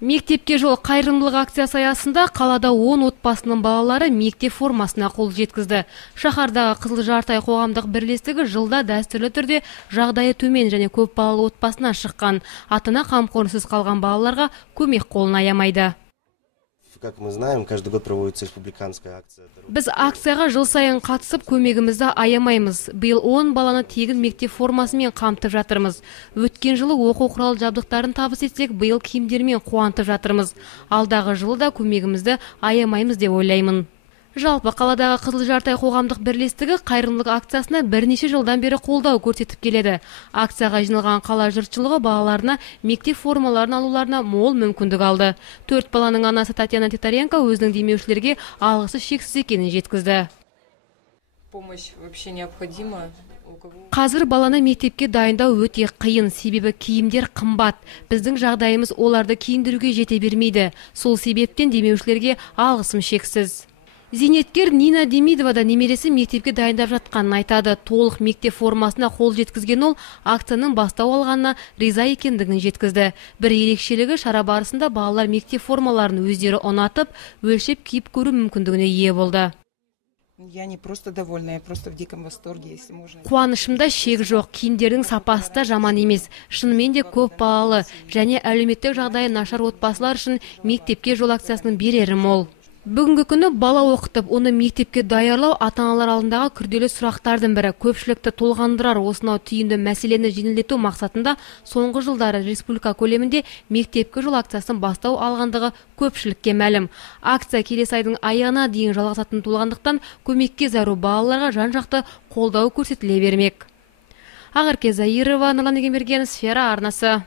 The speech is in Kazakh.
Мектепке жол қайырымдылық акциясы аясында қалада 10 отбасының балалары мектеп формасына қол жеткізді. Шаһардағы Қызыл Жарты ай қоғамдық бірлестігі жылда дәстүрлі түрде жағдайы төмен және көп балалы отбасынан шыққан, атына қамқорсыз қалған балаларға көмек қолын аямайды. Как мы знаем, каждый год проводится республиканская акция. Біз акцияға жыл сайын қатысып, көмегімізді аямаймыз. Биыл 10 баланы тегін мектеп формасымен қамтып жатырмыз. Өткен жылы оқу құрал жабдықтарын табыс етсек, биыл киімдермен қуантып жатырмыз. Алдағы жылы да көмегімізді аямаймыз деп ойлаймын. Жалпы қаладағы Қызыл Жарты ай қоғамдық бірлестігі қайырымдылық акциясына бірнеше жылдан бері қолдау көрсетіп келеді. Акцияға жиналған қала жұртшылығы балаларына мектеп формаларын алуларына мол мүмкіндік алды. 4 баланың анасы Татьяна Титаренко өзінің демеушілерге алғысы шексіз екенін жеткізді. Помощь вообще необходима. Қазір баланы мектепке дайындау өте қиын, себебі киімдер қымбат. Біздің жағдайымыз оларды киіндіруге жете бермейді. Сол себептен демеушілерге алғысым шексіз. Зейнеткер Нина Демидова да немересі мектепке дайындап жатқанын айтады. Толық мектеп формасына қол жеткізген ол акцияның бастау алғанына риза екендігін жеткізді. Бір ерекшелігі, шара барысында балалар мектеп формаларын өздері ұнатып, өлшеп киіп көру мүмкіндігіне ие болды. Я не просто довольна, я просто в диком восторге, если можно. Қуанышымда шек жоқ, киімдердің сапасы да жаман емес. Шынымен де көп балалы және әлеуметтік жағдайы нашар отбасылар үшін мектепке жол акциясының берері мол. Бүгінгі күні бала оқытып, оны мектепке даярлау ата-аналар алдындағы күрделі сұрақтардың бірі. Көпшілікті толғандырар осынау түйінді мәселені жеңілдету мақсатында соңғы жылдары республика көлемінде мектепке жол акциясын бастау алғандығы көпшілікке мәлім. Акция келесі айдың аяғына дейін жалғасатын болғандықтан көмекке зәру балаларға жан-жақты қолдау көрсетіле бермек. Ақерке Заирова, Нұрлан Егемберген, Сфера арнасы.